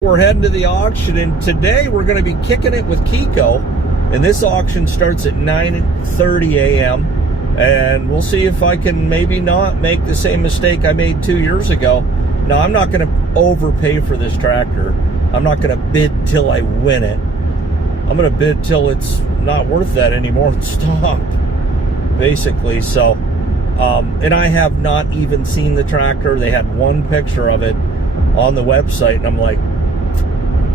We're heading to the auction, and today we're going to be kicking it with Kiko, and this auction starts at 9:30 a.m. and we'll see if I can maybe not make the same mistake I made 2 years ago. Now, I'm not going to overpay for this tractor. I'm not going to bid till I win it. I'm going to bid till it's not worth that anymore and stop, basically. So, and I have not even seen the tractor. They had one picture of it on the website, and I'm like,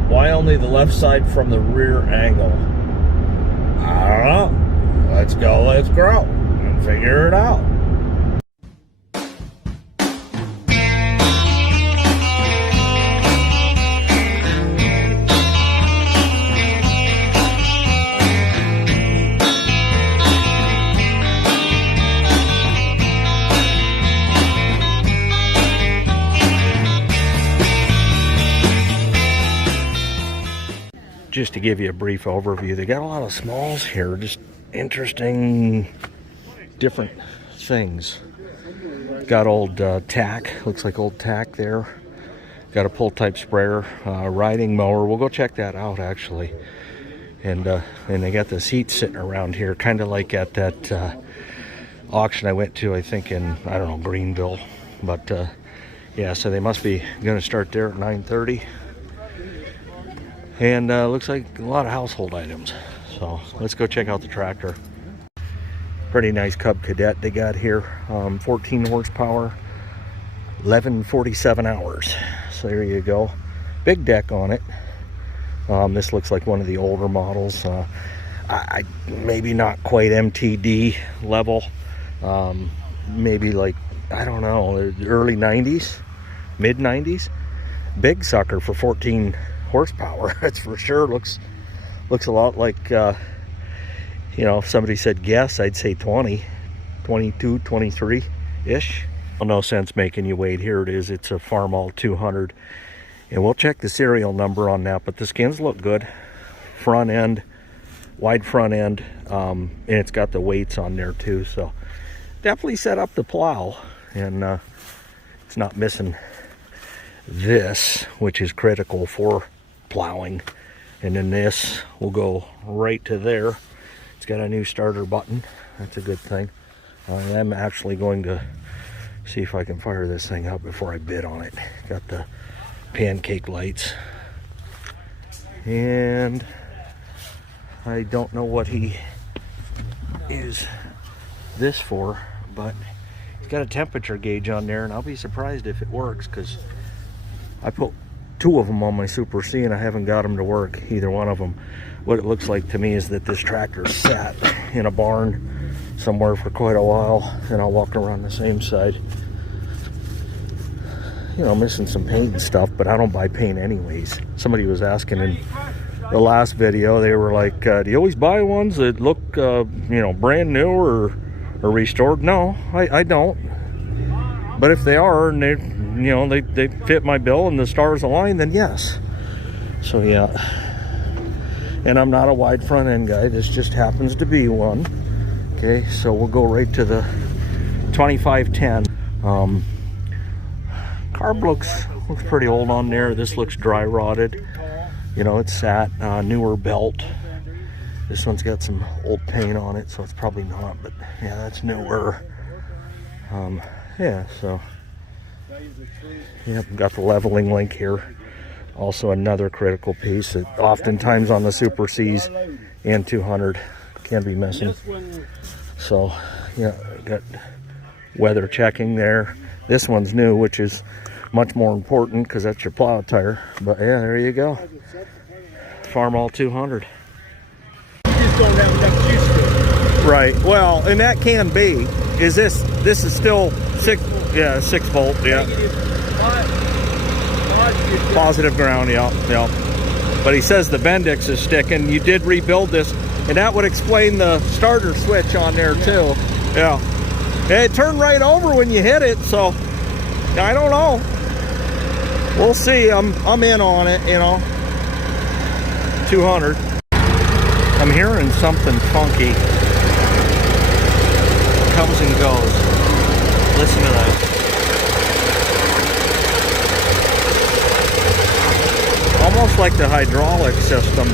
why only the left side from the rear angle? I don't know. Let's go, let's grow, and figure it out. Just to give you a brief overview, they got a lot of smalls here, just interesting, different things. Got old tack, looks like old tack there. Got a pull type sprayer, riding mower. We'll go check that out actually. And they got the seats sitting around here, kind of like at that auction I went to, I think in, I don't know, Greenville. But yeah, so they must be going to start there at 9:30. And looks like a lot of household items. So let's go check out the tractor. Pretty nice Cub Cadet they got here. 14 horsepower, 1147 hours. So there you go. Big deck on it. This looks like one of the older models. I maybe not quite MTD level. Maybe like, I don't know, early 90s, mid 90s. Big sucker for 14 horsepower, that's for sure. Looks a lot like, you know, if somebody said guess, I'd say 20, 22, 23 ish. Well, no sense making you wait. Here it is. It's a Farmall 200, and we'll check the serial number on that, but the skins look good. Front end, wide front end, and it's got the weights on there too, so definitely set up the plow. And it's not missing this, which is critical for plowing. And then this will go right to there. It's got a new starter button. That's a good thing. I am actually going to see if I can fire this thing up before I bid on it. Got the pancake lights, and I don't know what he is this for, but he's got a temperature gauge on there, and I'll be surprised if it works, because I put 2 of them on my Super C and I haven't got them to work, either one of them. What it looks like to me is that this tractor sat in a barn somewhere for quite a while, and I'll walk around the same side. You know, missing some paint and stuff, but I don't buy paint anyways. Somebody was asking in the last video, they were like, do you always buy ones that look, you know, brand new or restored? No, I don't. But if they are, and they, you know, they fit my bill and the stars align, then yes. So yeah, and I'm not a wide front end guy. This just happens to be one. Okay, so we'll go right to the 2510. Carb looks pretty old on there. This looks dry rotted. You know, it's sat, newer belt. This one's got some old paint on it, so it's probably not, but yeah, that's newer. Yeah, so yep, got the leveling link here. Also another critical piece that oftentimes on the Super Cs and 200 can be missing. So yeah, got weather checking there. This one's new, which is much more important because that's your plow tire. But yeah, there you go. Farmall 200. Right. Well, and that can be. Is this is still 6 volt, yeah. Positive ground, yeah. But he says the Bendix is sticking. You did rebuild this, and that would explain the starter switch on there too. Yeah. It turned right over when you hit it, so I don't know. We'll see. I'm in on it, you know. 200. I'm hearing something funky. Comes and goes. Listen to that. almost like the hydraulic system.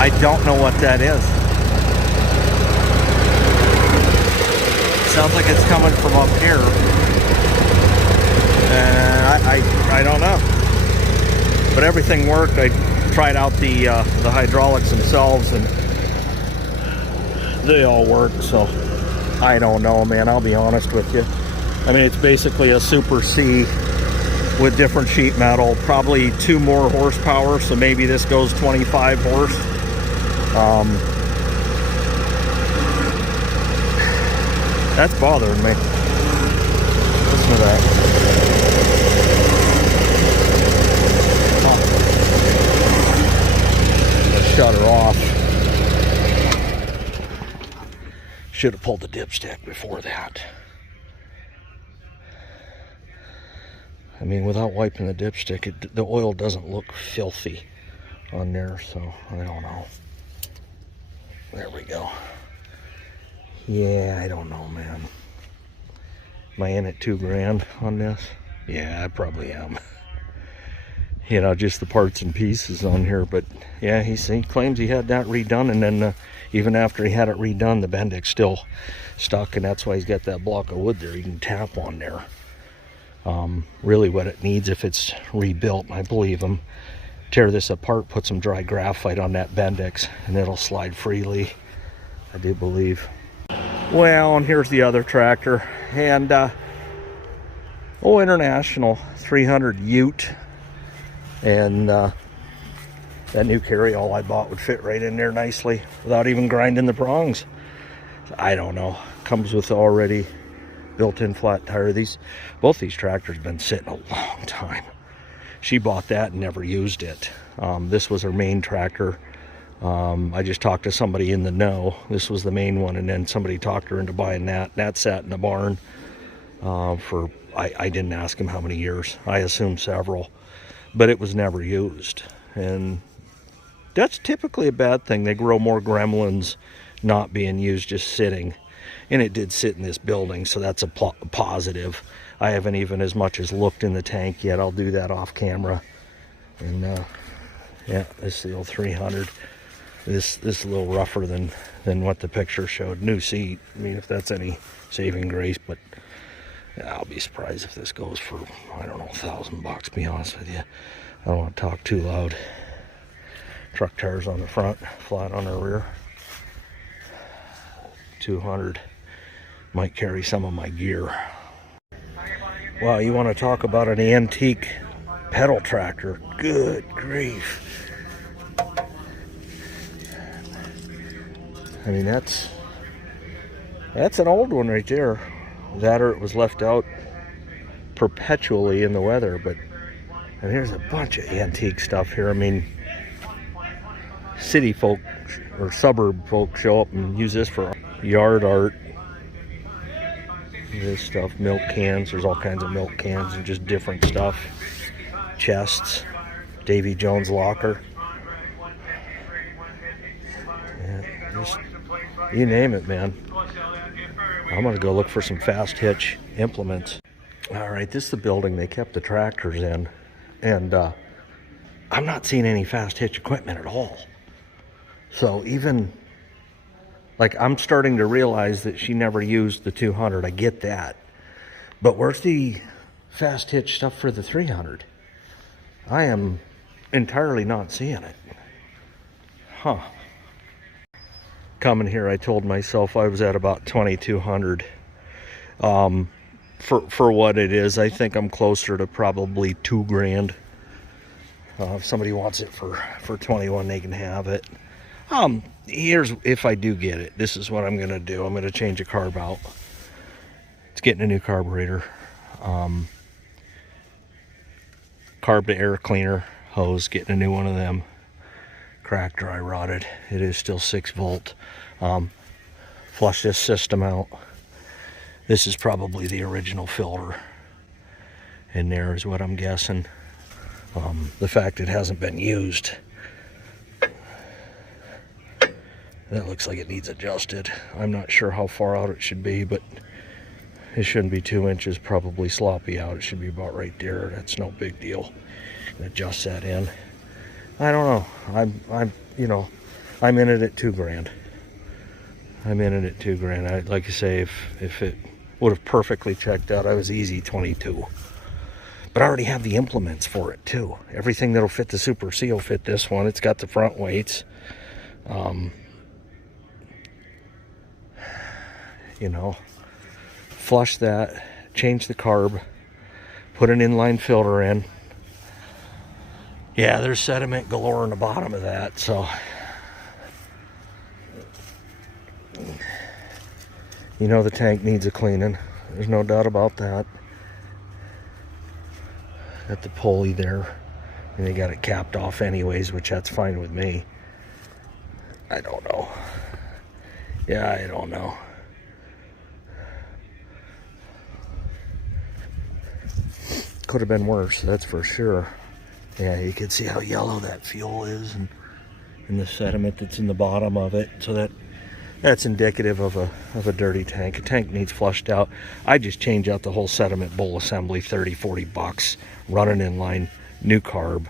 I don't know what that is. Sounds like it's coming from up here. I don't know. But everything worked. I tried out the hydraulics themselves, and they all work. So I don't know, man. I'll be honest with you. I mean, it's basically a Super C with different sheet metal. Probably 2 more horsepower, so maybe this goes 25 horse. That's bothering me. Listen to that. Let's shut her off. Should have pulled the dipstick before that. I mean, without wiping the dipstick, the oil doesn't look filthy on there, so I don't know. There we go. Yeah, I don't know, man. Am I in at $2,000 on this? Yeah, I probably am. You know, just the parts and pieces on here. But yeah, he claims he had that redone, and then even after he had it redone, the Bendix still stuck, and that's why he's got that block of wood there you can tap on there. Really what it needs, if it's rebuilt, I believe him, tear this apart, put some dry graphite on that Bendix, and it'll slide freely, I do believe. Well, and here's the other tractor, and International 300 Ute, and that new carryall I bought would fit right in there nicely without even grinding the prongs. I don't know. Comes with already built-in flat tire. Both these tractors have been sitting a long time. She bought that and never used it. This was her main tractor. I just talked to somebody in the know. This was the main one, and then somebody talked her into buying that. That sat in the barn for, I didn't ask him how many years. I assume several, but it was never used. And that's typically a bad thing. They grow more gremlins not being used, just sitting. And it did sit in this building, so that's a positive. I haven't even as much as looked in the tank yet. I'll do that off camera. And yeah, this is the old 300. This is a little rougher than what the picture showed. New seat. I mean, if that's any saving grace, but yeah, I'll be surprised if this goes for, I don't know, $1,000, to be honest with you. I don't want to talk too loud. Truck tires on the front, flat on the rear. 200 might carry some of my gear. Wow, you want to talk about an antique pedal tractor? Good grief. I mean, that's an old one right there. That, or it was left out perpetually in the weather. But and there's a bunch of antique stuff here. I mean, city folk or suburb folk show up and use this for yard art. This stuff, milk cans. There's all kinds of milk cans and just different stuff. Chests, Davy Jones locker. Yeah, just you name it, man. I'm gonna go look for some fast hitch implements. All right, this is the building they kept the tractors in, and I'm not seeing any fast hitch equipment at all. So even, like, I'm starting to realize that she never used the 200. I get that. But where's the fast hitch stuff for the 300? I am entirely not seeing it. Huh. Coming here, I told myself I was at about 2,200. For what it is, I think I'm closer to probably $2,000. If somebody wants it for 21, they can have it. Here's, if I do get it, this is what I'm gonna do. I'm gonna change a carb out. It's getting a new carburetor. Carb to air cleaner hose, getting a new one of them. Cracked, dry rotted. It is still 6 volt. Flush this system out. This is probably the original filter in there, is what I'm guessing. The fact it hasn't been used, That looks like it needs adjusted. I'm not sure how far out it should be, but it shouldn't be 2 inches, probably sloppy out. It should be about right there. That's no big deal. Adjust that in. I don't know. I'm in it at $2,000. I'm in it at $2,000. Like I say, if it would have perfectly checked out, I was easy 22. But I already have the implements for it too. Everything that'll fit the Super C will fit this one. It's got the front weights. You know, flush that, change the carb, put an inline filter in. Yeah, there's sediment galore in the bottom of that, so you know the tank needs a cleaning. There's no doubt about that. Got the pulley there, and they got it capped off anyways, which that's fine with me. I don't know. Yeah, I don't know. Could have been worse, that's for sure. Yeah, you can see how yellow that fuel is, and the sediment that's in the bottom of it. So that's indicative of a dirty tank. A tank needs flushed out. I just change out the whole sediment bowl assembly, 30-40 bucks, run an inline, new carb,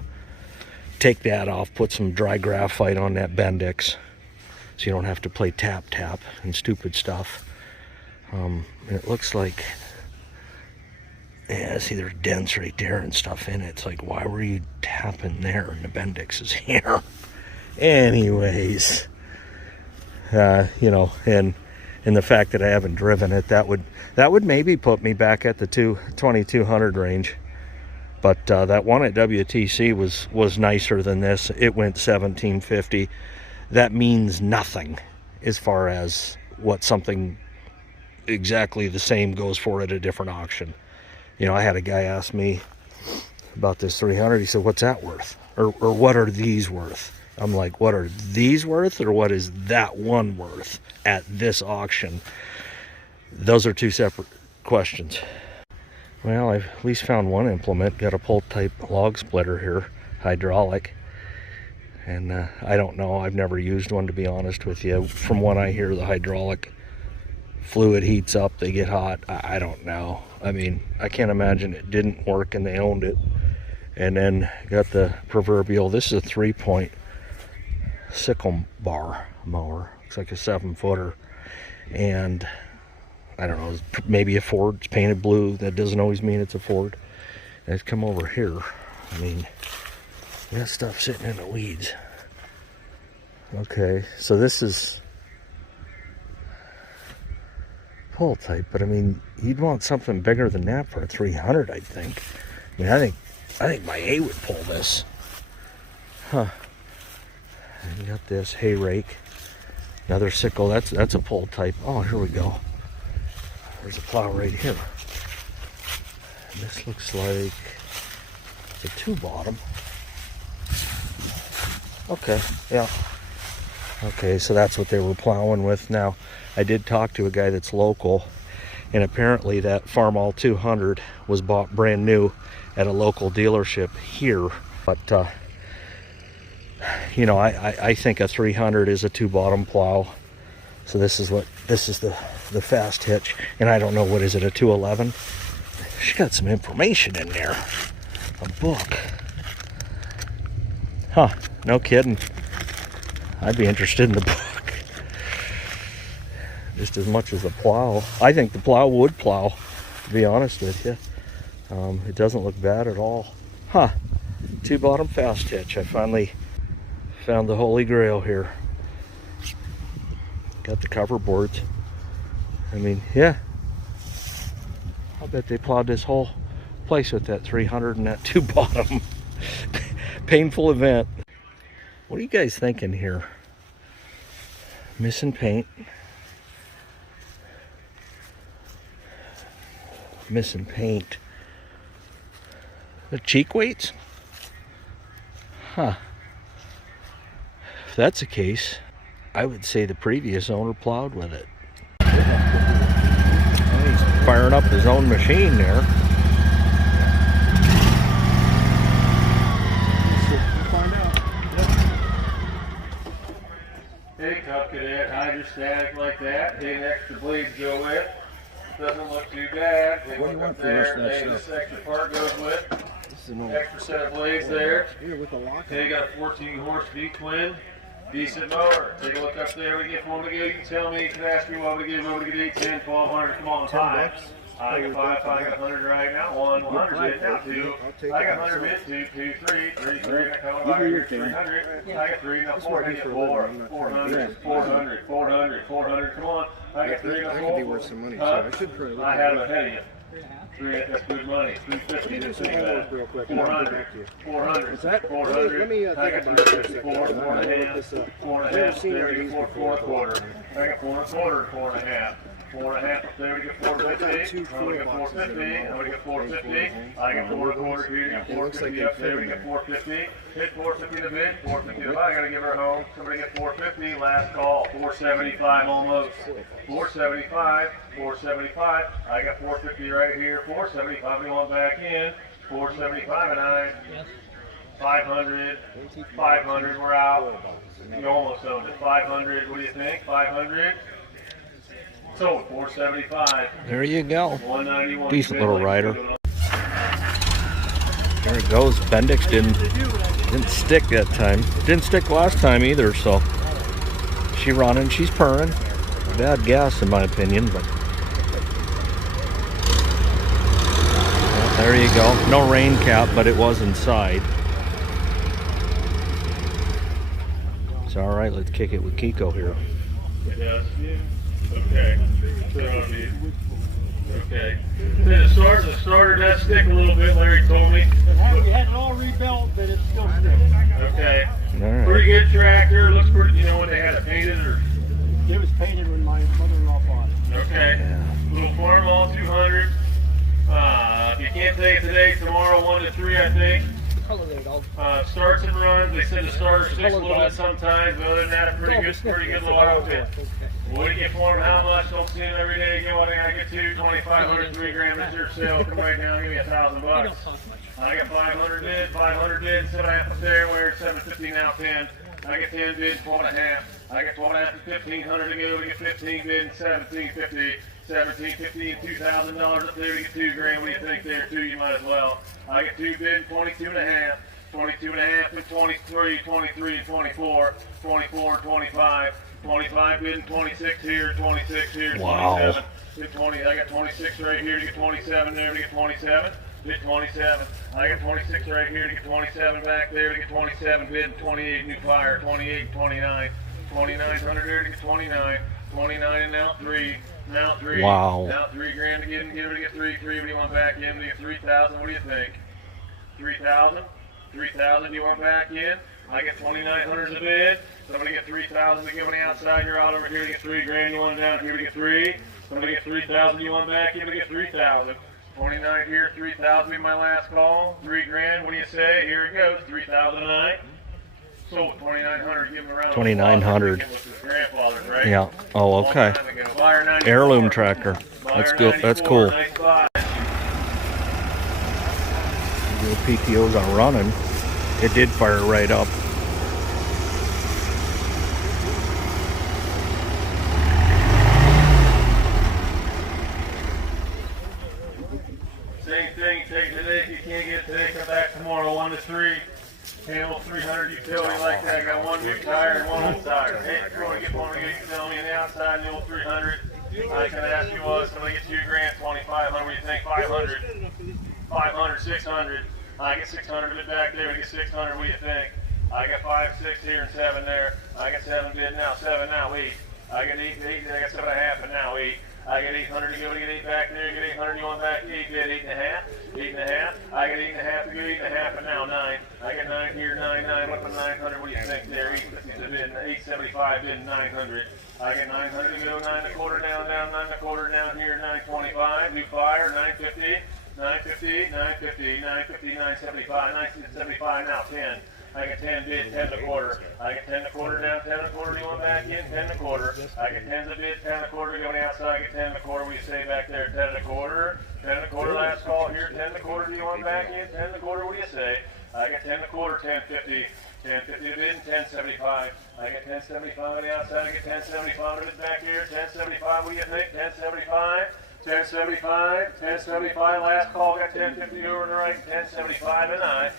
take that off, put some dry graphite on that Bendix, so you don't have to play tap and stupid stuff. And it looks like, yeah, see there's dents right there and stuff in it. It's like, why were you tapping there and the Bendix is here? Anyways, you know, and the fact that I haven't driven it, that would maybe put me back at the 2200 range. But that one at WTC was nicer than this. It went 1750. That means nothing as far as what something exactly the same goes for at a different auction. You know, I had a guy ask me about this 300. He said, what's that worth? Or what are these worth? I'm like, what are these worth? Or what is that one worth at this auction? Those are two separate questions. Well, I've at least found one implement. Got a pull type log splitter here, hydraulic. And I don't know. I've never used one, to be honest with you. From what I hear, the hydraulic fluid heats up, they get hot. I don't know. I mean, I can't imagine it didn't work and they owned it. And then got the proverbial, this is a 3-point sickle bar mower. Looks like a 7-footer. And I don't know, maybe a Ford. It's painted blue. That doesn't always mean it's a Ford. And it's come over here. I mean, that stuff sitting in the weeds. Okay, so this is pull type, but I mean, you'd want something bigger than that for a 300, I think. I mean, I think my A would pull this. Huh. And you got this hay rake, another sickle. That's a pull type. Oh, here we go. There's a plow right here. And this looks like the 2-bottom. Okay, yeah. Okay, so that's what they were plowing with. Now, I did talk to a guy that's local, and apparently that Farmall 200 was bought brand new at a local dealership here. But, you know, I think a 300 is a 2-bottom plow. So this is the fast hitch. And I don't know, what is it, a 211? She got some information in there. A book. Huh, no kidding. I'd be interested in the book just as much as the plow. I think the plow would plow, to be honest with you. It doesn't look bad at all. Huh, 2-bottom fast hitch. I finally found the holy grail here. Got the cover boards. I mean, yeah. I bet they plowed this whole place with that 300 and that 2-bottom. Painful event. What are you guys thinking here? Missing paint. Missing paint. The cheek weights? Huh. If that's the case, I would say the previous owner plowed with it. Well, he's firing up his own machine there. Hey, Cupcake. just static like that. Take extra blades go with. Doesn't look too bad. They What do you look want up for the rest there. of that Hey, this stuff? extra part goes with. This is an old Extra set of blades there. here with the lock. They got a 14 horse V-twin. Decent motor. Take a look up there. We get one to go. You can tell me. You can ask me what we get. What we get 8, 10, 1200. Come on, 5. I got 5. I got 100 right now. 100 bid now. 2. I got 100 bid. 2, 2, 3. 3, 3. I got 300. I got 3 now. 4. I get 4. 400. 400. 400. 400. Come on. I got 3 now. 4. That could be worth some money. So I should try. I have it ahead of you. That's good money. 350. Just say that. Real quick. 400. 400. Is that? 400. Let me think I got about it for a 350. second. 4 and a half. 4 and a half. There we get 4 and a quarter. I got 4 and a quarter. 4 and a half. 4 and a half up there. We get 450. I'm gonna get 450. I'm gonna get 450. I got 4 and a quarter here. You got 450 up there. We get 450. Hit 450 to bid. 450 to buy. I gotta give her home. Somebody get 450. Last call. 475 almost. 475. 475. I got 450 right here. 475. We want back in. 475 and I. 500. 500. We're out. You almost owned it. 500. What do you think? 500. So 475. There you go. 191. Decent little rider. There it goes. Bendix didn't stick that time. Didn't stick last time either, so she running, she's purring. Bad gas in my opinion, but well, there you go. No rain cap, but it was inside. It's alright, let's kick it with Kiko here. Yes. Okay. Okay. The starter does stick a little bit, Larry told me. You had it all rebuilt, but it's still sticking. Okay. Alright. Pretty good tractor. Looks pretty, you know, when they had it painted or. It was painted when my mother-in-law bought it. Okay. Yeah. Little Farmall 200. If you can't take it today, tomorrow 1 to 3, I think. Starts and runs. They said the starter sticks a little bit sometimes, but other than that, a pretty good little outfit. What do you get for them? How much? Don't see them every day. You know what I gotta get to? 2,500, 3 grand. It's your sale. Come right down. Give me $1,000. I got 500 bid. 500 bid. 7.5 up there. We're at 750 now. 10. I get 10 bid. 12.5. I get 12.5 and 1,500 to go. We get 15 bid. 1750. 1750 and $2,000 up there to get 2 grand. What do you think there too? You might as well. I get 2 bid. 22.5. 22.5 and 23. 23 and 24. 24 and 25. 25 bid and 26 here, 26 here, 27. Wow. Get 20. I got 26 right here to get 27 there to get 27. Bid 27. I got 26 right here to get 27 back there to get 27. Bid and 28 new fire, 28, 29. 2,900 there to get 29. 29 and now 3. Now 3. Wow. Now 3 grand to get in. Give her to get 3. 3. What do you want back in? To get 3,000. What do you think? 3,000. 3,000. You want back in? I get 2,900 as a bid. Somebody get 3,000 to give on the outside. You're out over here to get 3 grand. You want down here to get 3. Somebody get 3,000. You want back in to get 3,000. 29 here. 3,000 be my last call. 3 grand. What do you say? Here it goes. 3,000 tonight. Sold 2,900. Give him around 2,900. Grandfather's, right? Yeah. Oh, okay. Heirloom tractor. That's good. That's cool. The PTOs are running. It did fire right up. Same thing, take it today. If you can't get it today, come back tomorrow, 1 to 3. Handle 300 utility like that. I got 1 new tire and 1 old tire. Hey, if you want to get one, you can tell me on the outside and the old 300. I can ask you what, somebody get 2 grand, 2,500. What do you think? 500. 500, 600. I get 600 of it back there. We get 600. What do you think? I got 5, 6 here and 7 there. I got 7 bid now, 7 now, 8. I got 8, I got 7.5 and now 8. I get 800 to go to get 8 back there. Get 800, you want back 8 bid, 8.5. 8.5. I get 8.5 to go, 8.5 and now 9. I got 9 here, 9, 9. What's the 900? What do you think there? 850 to bid, 875 bid, 900. I get 900 to go, 9.25 down, 9.25 down here, 925. New fire, 950. 950, 950, 950, 975, 975 now, 10. I get 10 bid, 10 1/4. I get 10 1/4 down, 10 1/4. You want back in? 10 1/4. I get 10 a bid, 10 1/4. Going outside, I get 10 1/4. What do you say back there? 10 1/4. 10 1/4 last call here. 10 1/4. Do you want back in? 10 1/4. What do you say? I get 10 1/4, 1050. 1050 to bid, 1075. I get 1075 on the outside, I get 1075 on the back here, 1075, we get Nick, 1075, 1075, 1075, last call, got 1050 over to the right, 1075 and I.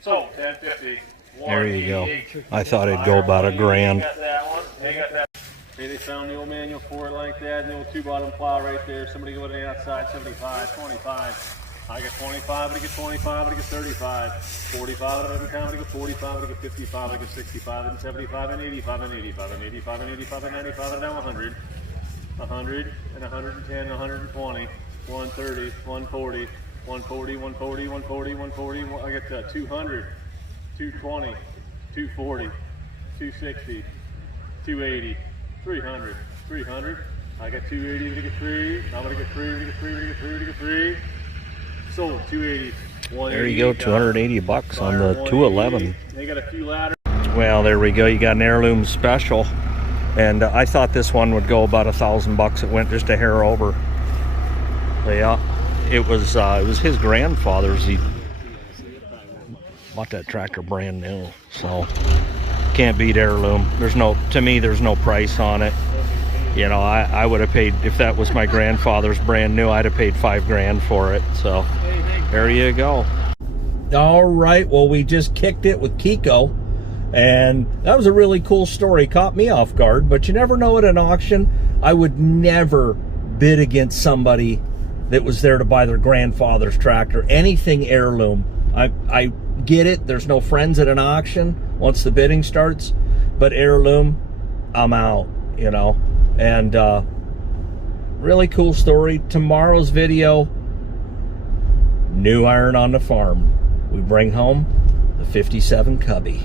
So, 1050. There you go. I thought it'd go about $1,000. Got that one. They got that. Hey, they found the old manual for it like that, the old 2-bottom plow right there. Somebody go to the outside, 75, 25. I get 25, I get 25, I get 35, 45, I get 45, I get 55, I get 65, and 75, and 85, and 85, and 85, and 85, and 95, and now 100, 100, and 110, 120, 130, 140, 140, 140, 140, 140, I get 200, 220, 240, 260, 280, 300, 300, I got 280, I get 3, I'm gonna get 3, I get 3, I get 3, I get 3. Sold 280. There you go, $280 on the 211. They got a few ladders. Well, there we go. You got an Heirloom special, and I thought this one would go about $1,000. It went just a hair over. Yeah, it was his grandfather's. He bought that tractor brand new, so can't beat Heirloom. To me, there's no price on it. You know, I would have paid, if that was my grandfather's brand new, I'd have paid $5,000 for it. So there you go. All right, well, we just kicked it with Kiko, and that was a really cool story. Caught me off guard, but you never know at an auction. I would never bid against somebody that was there to buy their grandfather's tractor. Anything Heirloom. I get it, there's no friends at an auction once the bidding starts, but Heirloom, I'm out, you know. And really cool story. Tomorrow's video, new iron on the farm. We bring home the 57 Cubby.